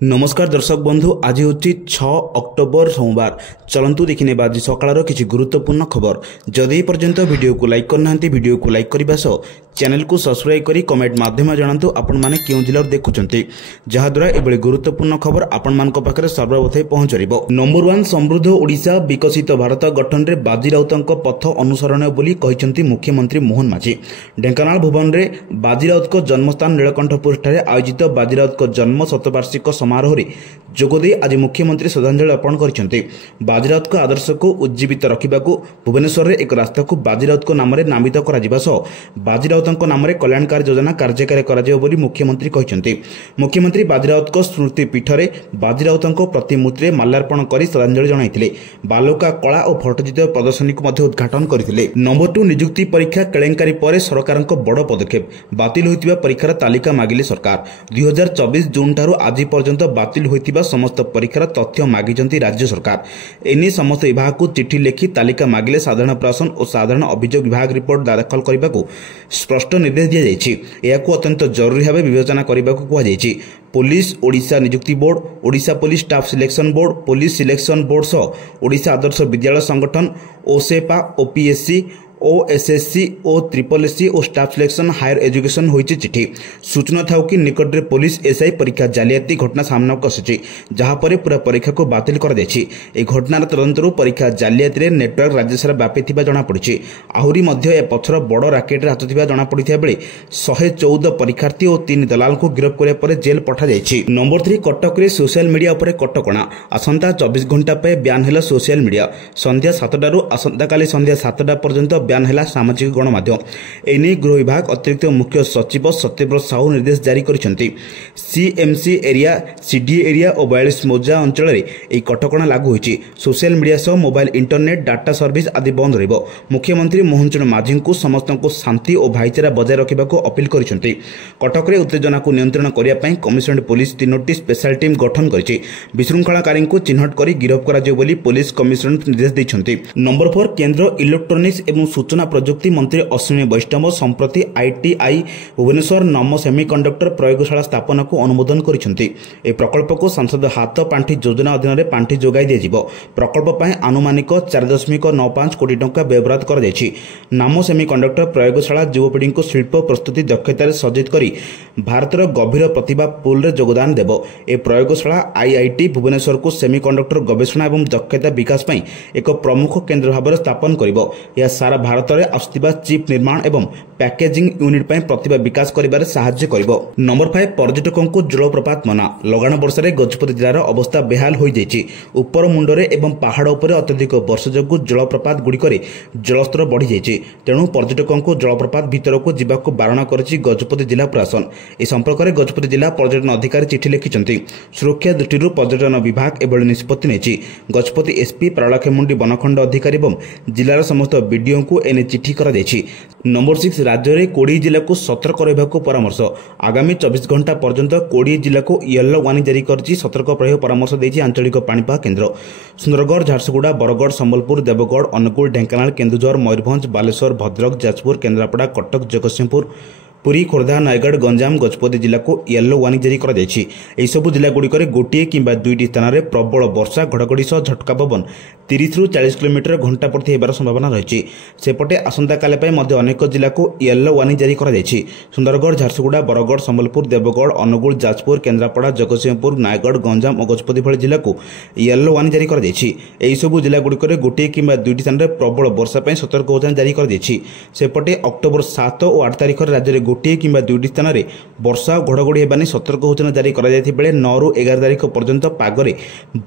नमस्कार दर्शक बंधु आज हूँ 6 अक्टोबर सोमवार। चलतु देखने आज सकाळ किसी गुरुत्वपूर्ण खबर। जदि पर्यंत वीडियो को लाइक करना वीडियो को लाइक करने सह चैनल को सब्सक्राइब करी कमेंट माध्यम जनातु आपण मैंने क्यों जिले देखुंत जहाद्वारा एभली गुरुत्वपूर्ण खबर आपण मान पाखे सर्वप्रथम पहुंच। नंबर 1 समृद्ध ओडिशा विकसित भारत गठन में बाजी राउतों पथ अनुसरण बोली कहते मुख्यमंत्री मोहन माझी। ढेंकानाल भुवन में बाजी राउत जन्मस्थान नीलकंठपुर ठारे आयोजित बाजी राउत जन्म शतवार्षिक समारोह में जोगदे आज मुख्यमंत्री श्रद्धांजलि अर्पण करते। बाजी राउत आदर्श को उज्जीवित रखा भुवनेश्वर में एक रास्ता को बाजी राउत नाम नामित बाजी राउत नाम कल्याणकारी योजना कार्यकारी कर मुख्यमंत्री कहते। मुख्यमंत्री बाजी राउत स्मृति पीठ में बाजी राउत प्रतिमूर्ति में माल्यार्पण कर श्रद्धांजलि जनाइथिले। बालुका कला और फटोचित्र प्रदर्शनी को उद्घाटन करथिले। नंबर 2 नियुक्ति परीक्षा केलेंकारी पर सरकार बड़ पदक्षेप। बातिल होइतिबा परीक्षार तालिका मागिले सरकार। 2024 जून ठारू आज पर्यंत बातिल होइतिबा समस्त परीक्षार तथ्य मागिचंती राज्य सरकार। एने समस्त विभाग को चिठी लिखि तालिका मागिले साधारण प्रशासन और साधारण अभियोग विभाग रिपोर्ट दाखल करने को स्पष्ट निर्देश दिया जायछि। एहाकु अत्यंत जरूरी भाव विवेचना करने को कहुଯାଇଛି। पुलिस ओडिशा नियुक्ति board, Odisha police staff selection board, police selection board सह ओडिशा आदर्श विद्यालय संगठन, ओसेपा, ओपीएससी, ओएसएससी और ट्रिपल एससी और स्टाफ सिलेक्शन हायर एजुकेशन होइछि चिठी। सूचना था कि निकट में पुलिस एसआई परीक्षा जालियाती घटना सामना को आसी जहाँ पर पूरा परीक्षा को बातिल कर दैछि। ए घटनार तदंतरु परीक्षा जालियाती नेटवर्क राज्य सारा व्यापी जना पड़ी। आहुरी मध्य ए पछर बड़ राकेट हाथ थिबा जना पड़िथिबा बेले 114 परीक्षार्थी और 3 दलाल को गिरफ्त करने पर जेल पठा जायछि। नंबर 3 कटक रे सोशल मीडिया उपर कटकणा। आसंता 24 घंटा पे ब्यान हैला सोशल मीडिया। संध्या 7टारू आसंता काली संध्या 7टा पर्यंत ब्यान हैला सामाजिक गणमाध्यम। एने गृह विभाग अतिरिक्त मुख्य सचिव सत्यव्रत साहू निर्देश जारी करिसेंती। सीएमसी एरिया, सीडी एरिया और 42 मौजा अंचल में यह कटकणा लागू होइछि। सोशल मीडिया सह मोबाइल इंटरनेट डाटा सर्विस आदि बंद रहिबो। मुख्यमंत्री मोहन चरण माझी को समस्त को शांति और भाईचारा बजाय रखा अपील करिसेंती। कटक रे उत्तेजना को नियंत्रण करने पर कमिशनरेट पुलिस 3टी स्पेशल टीम गठन करिछि। विशृंखलाकारी को चिन्हट कर गिरफ्त कराजियो बोली पुलिस कमिशनरेट निर्देश दैछंती। नंबर 4 केंद्र इलेक्ट्रोनिक्स एवं सूचना प्रजुक्ति मंत्री अश्विनी वैष्णव संप्रति आईटीआई भुवनेश्वर नम सेमिकंडक्टर प्रयोगशाला स्थापना को अनुमोदन करिसेंती। ए प्रकल्प को सांसद हाथ पांठी योजना अधीन में पांठी जोगाई दिया। प्रकल्प पर आनुमानिक 4.95 कोटी टंका व्यवहार कर नाम सेमिकंडक्टर प्रयोगशाला युवपीढ़ी को शिल्प प्रस्तुति दक्षतार सज्जित कर भारतर गभीर प्रतिभा पुल रे योगदान देव। ए प्रयोगशाला आईआईटी भुवनेश्वर को सेमिकंडक्टर गवेषणा और दक्षता विकास पर एक प्रमुख केन्द्र भाव स्थापन करिबो। यह सारा भारत में आसुवा चिप निर्माण एवं पैकेजिंग यूनिट पर प्रतिभा विकास करिबारे सहायता करिबो। नंबर 5 पर्यटकों को जलप्रपात मना। लगाण वर्षा गजपति जिलार अवस्था बेहाल हो जाइछि। उपर मुंडरे एवं पहाड़ उपर अत्यधिक वर्षा जोगु जलप्रपात गुड़िकरे जलस्तर बढ़ी जाइछि। तेणु पर्यटकों को जलप्रपात भीतर को जीवाक बारण करिछि गजपति जिला प्रशासन। ए संपर्क में गजपति जिला पर्यटन अधिकारी चिठी लिखिछन्ति। सुरक्षा दृष्टि पर्यटन विभाग एभली निष्पत्ति नेछि। गजपति एसपी प्रालाखेमुंडी बनखंड अधिकारी एवं जिलार समस्त बीडीओ को एने चिठी करा दैछि। नंबर 6 राज्य में 20 जिला को सतर्क रहा परामर्श। आगामी 24 घंटा पर्यंत 20 जिला को येलो वार्निंग जारी कर सतर्क रहा परामर्श देछि आंचलिक पाणीपाग केन्द्र। सुंदरगढ़, झारसुगुड़ा, बरगढ़, संबलपुर, देवगढ़, अनुगुल, ढेंकानाल, केन्दुझर, मयूरभंज, बालेश्वर, भद्रक, जाजपुर, केन्द्रापड़ा, कटक, जगतसिंहपुर, पुरी, खोर्धा, नयगढ़, गंजाम, गजपति जिला को येलो वार्निंग जारी कर यह सब जिला गुड़िक गोटे कि 2टी स्थान में प्रबल वर्षा घड़घड़ी सह झटका पवन 30 ରୁ 40 किलोमीटर घंटा प्रति होबार संभावना रही। सेपटे आसंता काले अनेक जिला को येलो वार्निंग जारी कर सुंदरगढ़, झारसुगुड़ा, बरगढ़, संबलपुर, देवगढ़, अनुगुल, जाजपुर, केन्द्रापड़ा, जगतसिंहपुर, नयगढ़, गंजाम और गजपति भली जिला को येलो वार्निंग जारी कर यह सब जिला गुड़िक गोटे कि 2टी स्थान में प्रबल वर्षा सतर्क सूचना जारी कर सेपटे अक्टोबर 7 और 8 तारिख राज्य में गोटे कि 2टी स्थान में वर्षा और घड़घड़ी होगा सतर्क सूचना जारी कर 9 ରୁ 11 तारिख पर्यंत पागरे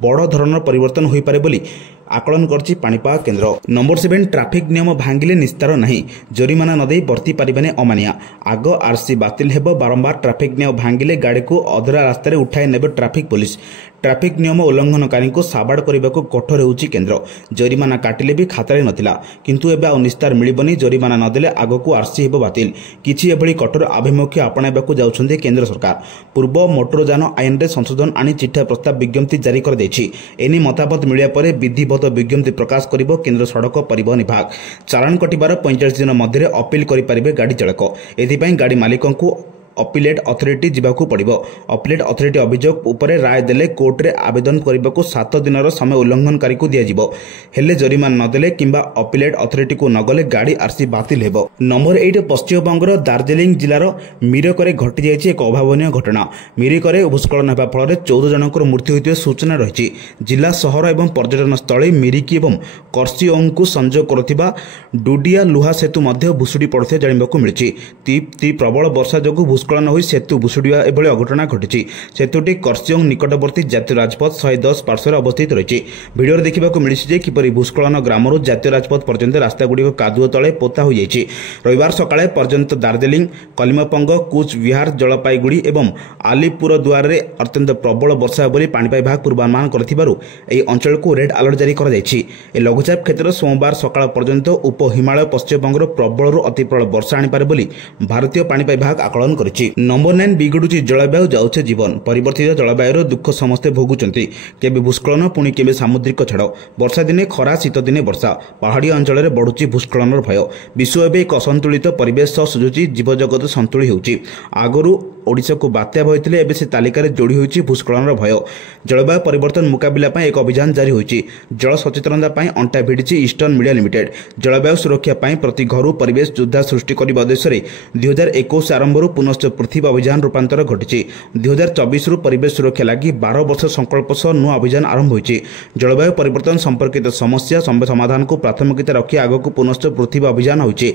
बड़ धरण परिवर्तन हो पारे बोली आकलन करछि पाणीपाग केन्द्र। नंबर 7 ट्राफिक नियम भांगिले निस्तार नहीं। जरिमाना नदे बर्ती पारिबाने अमानिया। आग आरसी बातिल हेबो। बारंबार ट्राफिक नियम भांगिले गाड़ी को अधरा रास्तार उठाए नेबे ट्राफिक पुलिस। ट्राफिक नियम उल्लंघनकारी को साबाड़ करने को कठोर होउछि केन्द्र। जरिमाना काटिले भी खातारे नथिला किंतु एबे आ निस्तार मिलिबनी। जरिमाना नदेले आगको आरसी हेबो बातिल। किछि एभली कठोर आभिमुख्य आपणाइबाकू जाउछन्ते केन्द्र सरकार। पूर्व मोटरयान आईन रे संशोधन आनी चिठा प्रस्ताव विज्ञप्ति जारी कर दैछि। एनी मतामत मिलिया परे विधिवत विज्ञप्ति प्रकाश करिबो केन्द्र सड़क परिवहन विभाग। चालान कटिबार 45 दिन मध्य अपील करि पारिबे गाड़ी चालक। एथिपाई गाड़ी मालिकंकू अपिलेट अथॉरिटी जिबाकू पड़िबो। अपिलेट अथॉरिटी अभियोग उपरे राय देले कोर्ट रे आवेदन करबाकू 7 दिनर समय उल्लंघनकारी को दिया जिवो। हेले जरिमाना न देले किंबा अपिलेट अथॉरिटी को नगले गाड़ी आरसी बातिल हेबो। नंबर 8 पश्चिम बंगर दार्जिलिंग जिलार मिरिकरे घटी जायछि एक अभावनीय घटना। मिरिकरे भूस्खलन हेबा फल 14 जनकर मृत्यु होइतिबा सूचना रहिछि। जिला शहर एवं पर्यटन स्थली मिरिकी एवं कर्सिओंग को संजोग करथिबा डुडिया लुहा सेतु मध्य भुसुडी पड़थिबा जानिबाकू मिलिछि। ती प्रबल वर्षा जोगु भूस्खलन होई सेतु भुसुडिया एभଳି अघटना घटिछि। सेतुटी कर्सिओंग निकटवर्ती जातीय राजपथ 110 पार्श्वर अवस्थित रहिछि। भिडियो देखिबाकू मिलिछि जे किपरि भूस्खलन ग्रामरु जातीय राजपथ पर्यंत रास्ता गुडी कादुओ तळे पोता होई जायछि। रविवार सकाळे पर्यंत दार्जिलिंग कलिमपंग कूच विहार जलपाईगुड़ी एवं आलीपुरदुआर रे अत्यंत प्रबल वर्षा बोली पाणीपाग विभाग पूर्वानुमान करथिबारु एही अंचल को रेड अलर्ट जारी करा जायछि। ए लघुचाप क्षेत्र सोमवार सकाळ पर्यंत उप हिमालय पश्चिम बंगर प्रबल अति प्रबल वर्षा आनी पारे बोली भारतीय पाणीपाग विभाग आकलन करिछि। नंबर 9 बिगडुछि जलवायु जाउछे जीवन। परिवर्तित जलवायुर दुख समस्ते भोगुचंती। केबे भूस्खलन पुणी केबे सामुद्रिक छाड़। वर्षा दिने खरा शीत दिने वर्षा। पहाड़ी अंचल में बढ़ुछि भूस्खलनर भय। विश्व एवं एक असंतुलित परिवेश सह सुझुछि। जीवजगत संतुली होउछि। आगरु ओडिशा को बात्या भय थिले एबे से तालिकार जोड़ी होइछि भूस्खलनर भय। जलवायु परिवर्तन मुकाबिला पई एक अभियान जारी होइछि। जल सचेतनता पई अंटा भिडिछि ईस्टर्न मीडिया लिमिटेड। जलवायु सुरक्षा पई प्रति घरु परिवेश योद्धा सृष्टि करबा उद्देश्य रे 2021 आरंभ रु पुनश्च पृथ्वी अभियान रूपांतर घटिछि। 2024 रु परिवेश सुरक्षा लागि 12 वर्ष संकल्प सह नुआ अभियान आरंभ होइछि। जलवायु परिवर्तन संपर्कित समस्या समाधान को प्राथमिकता रखी आगक पुनश्च पृथ्वी अभियान होइछि।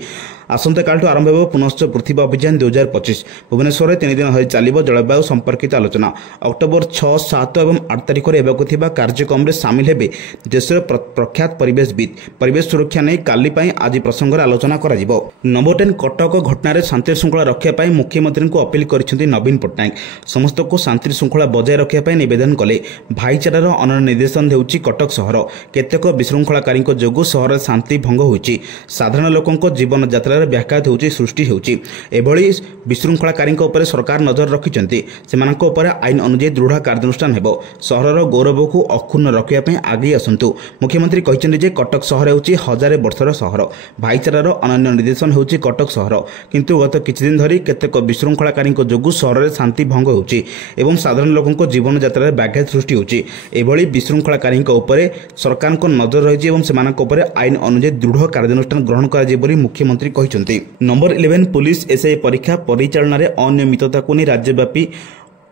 आसंता कालठु आरंभ हेबो पुनश्च पृथ्वी अभियान 2025। भुवनेश्वर रे 3 दिन धरि चलिबो जलवायु संपर्कित आलोचना। अक्टोबर 6, 7 एवं 8 तारिख रे हेबाकु थिबा कार्यक्रम रे शामिल हेबे देशर प्रख्यात परिवेशविद। परिवेश सुरक्षा नै काली पई आज प्रसंग रे आलोचना करा जिवो। नंबर 10 कटक घटना रे शांति श्रृंखला रक्षा पई मुख्यमंत्री को अपील करिसेंती नवीन पट्टनायक। समस्त को शांति श्रृंखला बजाय रक्षा पई निवेदन कले। भाईचारार अनन्य निर्देशन देउछि कटक शहर। केतेक विशृंखलाकारी जोगु शहर शांति भंग होइछि। साधारण लोकंक जीवन यात्रा व्याघात होउछि सृष्टि होउछि। एभଳି विशृंखलाकारी उपरे सरकार नजर रखिचंती। सेमानक उपरे आईन अनुसार दृढ़ कार्यानुष्ठान हेबो। शहरर गौरव को अक्षुण्ण रखिया पई आगे आसंतु। मुख्यमंत्री कहिसेंती जे कटक शहर होउछि हजार वर्षर शहर। भाईचारार अनन्य निर्देशन होउछि कटक शहर। किंतु गत किछि दिन धरि केतेक विशृंखलाकारी जोगु शहर शांति भंग होउछि एवं साधारण लोकंक जीवन यात्रा व्याघात सृष्टि होउछि। एभଳି विशृंखलाकारी उपरे सरकार को नजर रहिछि एवं सेमानक उपरे आईन अनुसार दृढ़ कार्यानुष्ठान ग्रहण करा जे बोली मुख्यमंत्री कहिसेंती। नंबर 11 पुलिस एसआई परीक्षा परिचालन रे अनियमितता को नै राज्यव्यापी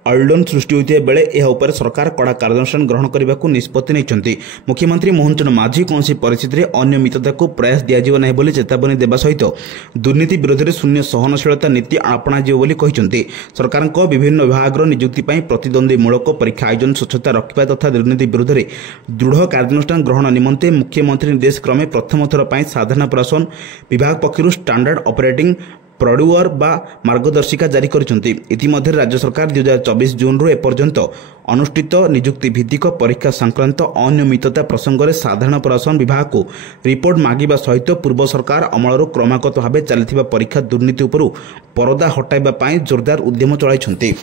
आलोड़न सृष्टि होते बेले यह उपर सरकार कड़ा कार्यानुष्ठान ग्रहण करने को निष्पत्ति नहीं। मुख्यमंत्री मोहन चरण माझी कौन परिस्थिति में अनियमितता को प्रयास दिज्व ना बोली चेतावनी देवा सहित दुर्नीति विरोध में शून्य सहनशीलता नीति आपणाजी। सरकार विभिन्न विभाग नियुक्ति प्रतिद्वंदीमूलक परीक्षा आयोजन स्वच्छता रखा तथा दुर्नीति विरोध में दृढ़ कार्यानुष्ठान ग्रहण निमंते मुख्यमंत्री निर्देश क्रमे प्रथम थर पर साधारण प्रशासन विभाग पक्षर स्टैंडर्ड ऑपरेटिंग प्रोड्यूअर बा मार्गदर्शिका जारी करिसेंती। इतिमध्ये राज्य सरकार 2024 जून रु एपर्यंत अनुष्ठित नियुक्ति भित्तिक परीक्षा संक्रांत अनियमितता प्रसंग में साधारण प्रशासन विभाग को रिपोर्ट मागिबा सहित पूर्व सरकार अमलर क्रमागत भाव चलथिबा परीक्षा दुर्नीति उपरु परदा हटाइबा पई जोरदार उद्यम चलाइछंती।